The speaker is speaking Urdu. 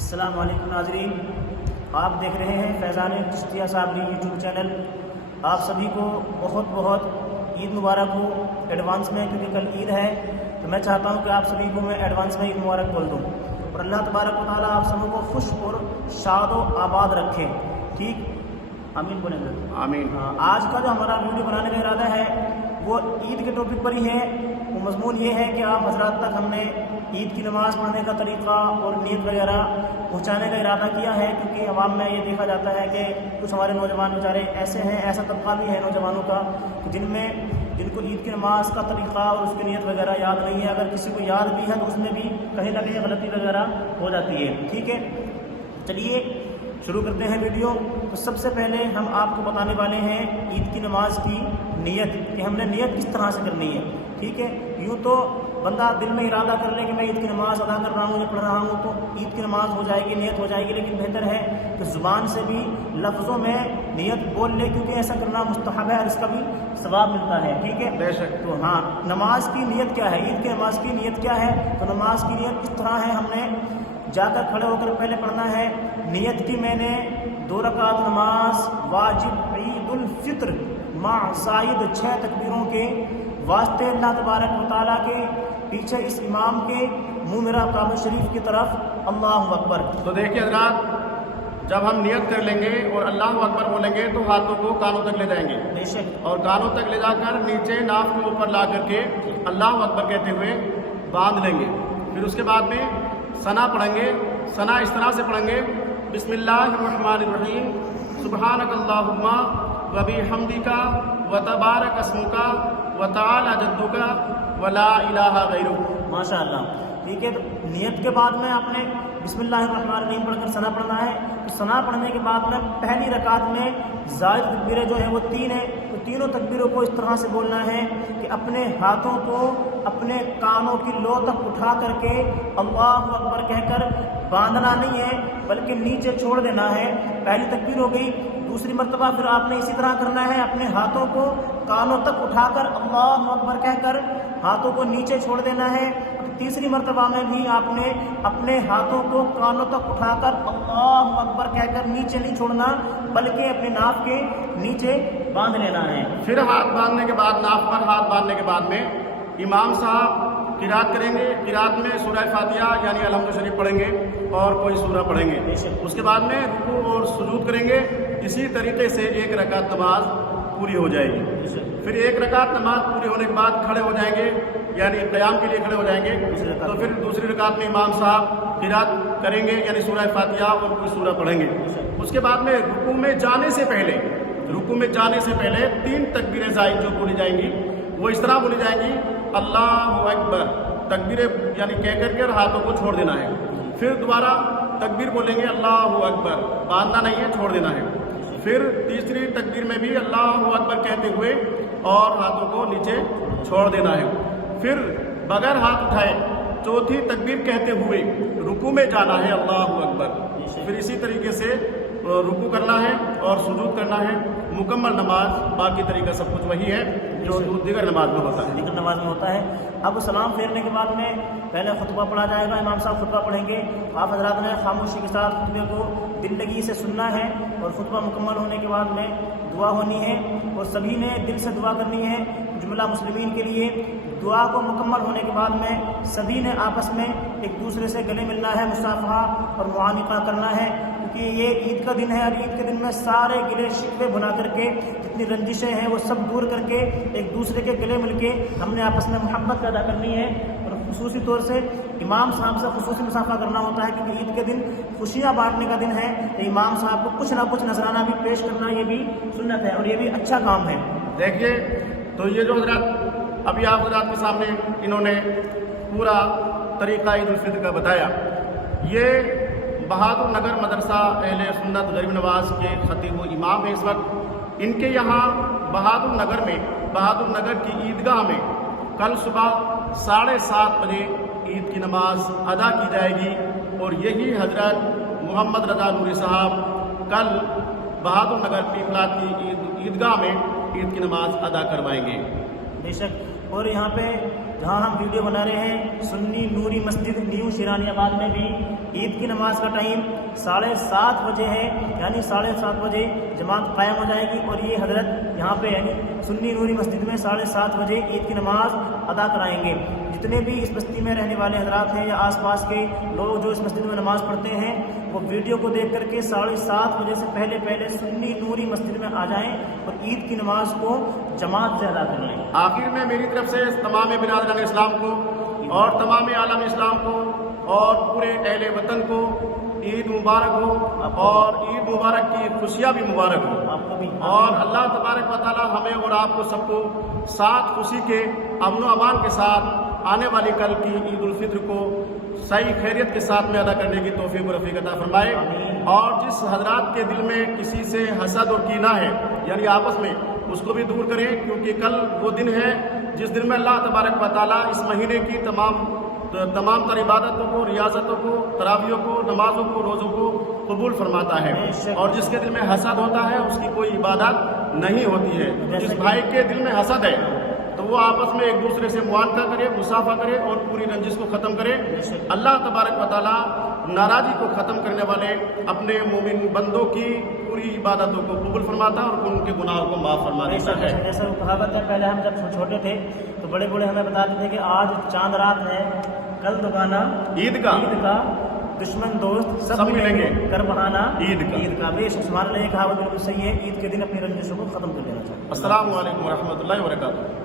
السلام علیکم ناظرین، آپ دیکھ رہے ہیں فیضان چشتیہ صابری یوٹیوب چینل۔ آپ سبھی کو بہت عید مبارک ہو ایڈوانس میں، کیونکہ کل عید ہے تو میں چاہتا ہوں کہ آپ سبھی کو میں ایڈوانس میں عید مبارک بول دوں، اور اللہ تبارک و تعالیٰ آپ سبوں کو خوش اور شاد و آباد رکھے۔ ٹھیک، آمین بولیں گے؟ آمین۔ آج کا جو ہمارا ویڈیو بنانے کا ارادہ ہے وہ عید کے ٹاپک پر ہی ہے۔ وہ مضمون یہ ہے کہ آپ حضرات تک ہم نے عید کی نماز پڑھنے کا طریقہ اور نیت وغیرہ پہنچانے کا ارادہ کیا ہے، کیونکہ عوام میں یہ دیکھا جاتا ہے کہ کچھ ہمارے نوجوان بیچارے ایسے ہیں، ایسا طبقہ بھی ہے نوجوانوں کا جن کو عید کی نماز کا طریقہ اور اس کی نیت وغیرہ یاد نہیں ہے۔ اگر کسی کو یاد بھی ہے تو اس میں بھی کہیں نہ کہیں غلطی وغیرہ ہو جاتی ہے۔ ٹھیک ہے، چلیے شروع کرتے ہیں ویڈیو۔ تو سب سے پہلے ہم آپ کو بتانے والے ہیں عید کی نماز کی نیت، کہ ہم نے نیت کس طرح سے کرنی ہے۔ ٹھیک ہے، یوں تو بندہ دل میں ارادہ کر لے کہ میں عید کی نماز ادا کر رہا ہوں یا پڑھ رہا ہوں تو عید کی نماز ہو جائے گی، نیت ہو جائے گی، لیکن بہتر ہے کہ زبان سے بھی لفظوں میں نیت بول لے، کیونکہ ایسا کرنا مستحب ہے اور اس کا بھی ثواب ملتا ہے۔ ٹھیک ہے، بے شک۔ تو ہاں، نماز کی نیت کیا ہے، عید کی نماز کی نیت کیا ہے؟ تو نماز کی نیت اس طرح ہے، ہم نے جا کر کھڑے ہو کر پہلے پڑھنا ہے نیت کی میں نے 2 رکعت نماز واجب عید الفطر مع زائد 6 تکبیروں کے واسطے اللہ تبارک و تعالیٰ کے پیچھے اس امام کے منہ میرا کعبہ شریف کی طرف اللہ اکبر۔ تو دیکھیے حضرات، جب ہم نیت کر لیں گے اور اللہ اکبر بولیں گے تو ہاتھوں کو کانوں تک لے جائیں گے، بے شک، اور کانوں تک لے جا کر نیچے ناف کے اوپر لا کر کے اللہ اکبر کہتے ہوئے باندھ لیں گے۔ پھر اس کے بعد میں ثنا پڑھیں گے۔ ثنا اس طرح سے پڑھیں گے: بسم اللہ الرحمن الرحیم، سبحانک اللہم وبحمدک وتبارک اسمک وتعالی جدک ولا الہ غیرک۔ ماشاء اللہ۔ ٹھیک ہے، تو نیت کے بعد میں آپ نے بسم اللہ الرحمن الرحیم پڑھ کر ثنا پڑھنا ہے۔ تو ثنا پڑھنے کے بعد میں پہلی رکعت میں زائد تکبیریں جو ہیں وہ 3 ہیں، تو تینوں تکبیروں کو اس طرح سے بولنا ہے کہ اپنے ہاتھوں کو اپنے کانوں کی لو تک اٹھا کر کے اللہ اکبر کہہ کر باندھنا نہیں ہے، بلکہ نیچے چھوڑ دینا ہے۔ پہلی تکبیر ہو گئی، دوسری مرتبہ پھر آپ نے اسی طرح کرنا ہے، اپنے ہاتھوں کو کانوں تک اٹھا کر اللہ اکبر کہہ کر ہاتھوں کو نیچے چھوڑ دینا ہے۔ تیسری مرتبہ میں بھی آپ نے اپنے ہاتھوں کو کانوں تک اٹھا کر اللہ اکبر کہہ کر نیچے نہیں چھوڑنا، بلکہ اپنے ناف کے نیچے باندھ لینا ہے۔ پھر ہاتھ باندھنے کے بعد، ناف پر ہاتھ باندھنے کے بعد میں امام صاحب قرات کریں گے۔ قرات میں سورہ فاتحہ یعنی الحمد شریف پڑھیں گے اور کوئی سورہ پڑھیں گے۔ اس کے بعد میں رکوع اور سجود کریں گے۔ اسی طریقے سے 1 رکعت نماز پوری ہو جائے گی۔ پھر 1 رکعت نماز پوری ہونے کے بعد کھڑے ہو جائیں گے، یعنی قیام کے لیے کھڑے ہو جائیں گے۔ تو پھر دوسری رکعت میں امام صاحب قرات کریں گے، یعنی سورہ فاتحہ اور کوئی سورہ پڑھیں گے۔ اس کے بعد میں رکوع میں جانے سے پہلے 3 تکبیریں زائد جو بولی جائیں گی وہ اس طرح بولی جائیں گی: اللہ اکبر، تکبیریں یعنی کہہ کر کے اور ہاتھوں کو چھوڑ دینا ہے۔ پھر دوبارہ تکبیر بولیں گے اللہ اکبر، باندھنا نہیں ہے، چھوڑ دینا ہے۔ پھر تیسری تکبیر میں بھی اللہ اکبر کہتے ہوئے اور ہاتھوں کو نیچے چھوڑ دینا ہے۔ پھر بغیر ہاتھ اٹھائے چوتھی تکبیر کہتے ہوئے رکوع میں جانا ہے اللہ اکبر۔ پھر اسی طریقے سے رکوع کرنا ہے اور سجود کرنا ہے۔ مکمل نماز، باقی طریقہ سب کچھ وہی ہے جو دیگر نماز میں ہوتا ہے۔ دیگر نماز میں ہوتا ہے۔ اب سلام پھیرنے کے بعد میں پہلے خطبہ پڑھا جائے گا، امام صاحب خطبہ پڑھیں گے۔ آپ حضرات نے خاموشی کے ساتھ خطبے کو دل لگی سے سننا ہے، اور خطبہ مکمل ہونے کے بعد میں دعا ہونی ہے، اور سبھی نے دل سے دعا کرنی ہے جملہ مسلمین کے لیے۔ دعا کو مکمل ہونے کے بعد میں سبھی نے آپس میں ایک دوسرے سے گلے ملنا ہے، مصافحہ اور معانقہ کرنا ہے، کیونکہ یہ عید کا دن ہے، اور عید کے دن میں سارے گلے شکوے بھلا کر کے جتنی رنجشیں ہیں وہ سب دور کر کے ایک دوسرے کے گلے مل کے ہم نے آپس میں محبت پیدا کرنی ہے۔ اور خصوصی طور سے امام صاحب سے خصوصی مصافحہ کرنا ہوتا ہے، کیونکہ عید کے دن خوشیاں بانٹنے کا دن ہے، تو امام صاحب کو کچھ نہ کچھ نذرانہ بھی پیش کرنا یہ بھی سنت ہے، اور یہ بھی اچھا کام ہے۔ دیکھیے، تو یہ جو حضرات ابھی آپ حضرات کے سامنے انہوں نے پورا طریقہ عید الفطر کا بتایا، یہ بہادر نگر مدرسہ اہل سنت غریب نواز کے خطیب و امام ہیں اس وقت۔ ان کے یہاں بہادر نگر کی عیدگاہ میں کل صبح 7:30 بجے عید کی نماز ادا کی جائے گی، اور یہی حضرت محمد رضا نوری صاحب کل بہادر نگر پیپلات کی عیدگاہ میں عید کی نماز ادا کروائیں گے۔ بے شک، اور یہاں پہ جہاں ہم ویڈیو بنا رہے ہیں سنی نوری مسجد نیو شیرانی آباد میں بھی عید کی نماز کا ٹائم 7:30 بجے ہے، یعنی 7:30 بجے جماعت قائم ہو جائے گی، اور یہ حضرت یہاں پہ یعنی سنی نوری مسجد میں 7:30 بجے عید کی نماز ادا کرائیں گے۔ جتنے بھی اس بستی میں رہنے والے حضرات ہیں یا آس پاس کے لوگ جو اس مسجد میں نماز پڑھتے ہیں، وہ ویڈیو کو دیکھ کر کے 7:30 بجے سے پہلے سنی نوری مسجد میں آ جائیں اور عید کی نماز کو جماعت سے ادا کر لیں۔ آخر میں میری طرف سے تمام برادران اسلام کو اور تمام عالم اسلام کو اور پورے اہل وطن کو عید مبارک ہو، اور عید مبارک کی خوشیاں بھی مبارک ہو، آپ کو بھی، اور اللہ تبارک و تعالی ہمیں اور آپ کو سب کو ساتھ خوشی کے امن و امان کے ساتھ آنے والی کل کی عید الفطر کو صحیح خیریت کے ساتھ میں ادا کرنے کی توفیق و رفیق عطا فرمائے۔ اور جس حضرات کے دل میں کسی سے حسد اور کینہ ہے، یعنی آپس میں، اس کو بھی دور کریں، کیونکہ کل وہ دن ہے جس دن میں اللہ تبارک و تعالیٰ اس مہینے کی تمام تر عبادتوں کو، ریاضتوں کو، تراویحوں کو، نمازوں کو، روزوں کو قبول فرماتا ہے، اور جس کے دل میں حسد ہوتا ہے اس کی کوئی عبادت نہیں ہوتی ہے۔ جس بھائی کے دل میں حسد ہے تو وہ آپس میں ایک دوسرے سے معانقہ کرے، مصافحہ کرے اور پوری رنجش کو ختم کرے۔ اللہ تبارک و تعالیٰ ناراضی کو ختم کرنے والے اپنے مومن بندوں کی پوری عبادتوں کو قبول فرماتا ہے اور ان کے گناہوں کو معاف فرما دیتا ہے۔ جیسا وہ کہاوت ہے، پہلے ہم جب چھوٹے تھے تو بڑے ہمیں بتاتے تھے کہ آج چاند رات ہے، کل دکانہ عید کا دشمن دوست سب ملیں گے، کر بہانا عید کا۔ بے شک سبحان اللہ، یہ کہاوت بالکل صحیح ہے۔ عید کے دن اپنی رنجشوں کو ختم کر دینا چاہیے۔ السلام علیکم ورحمۃ اللہ وبرکاتہ۔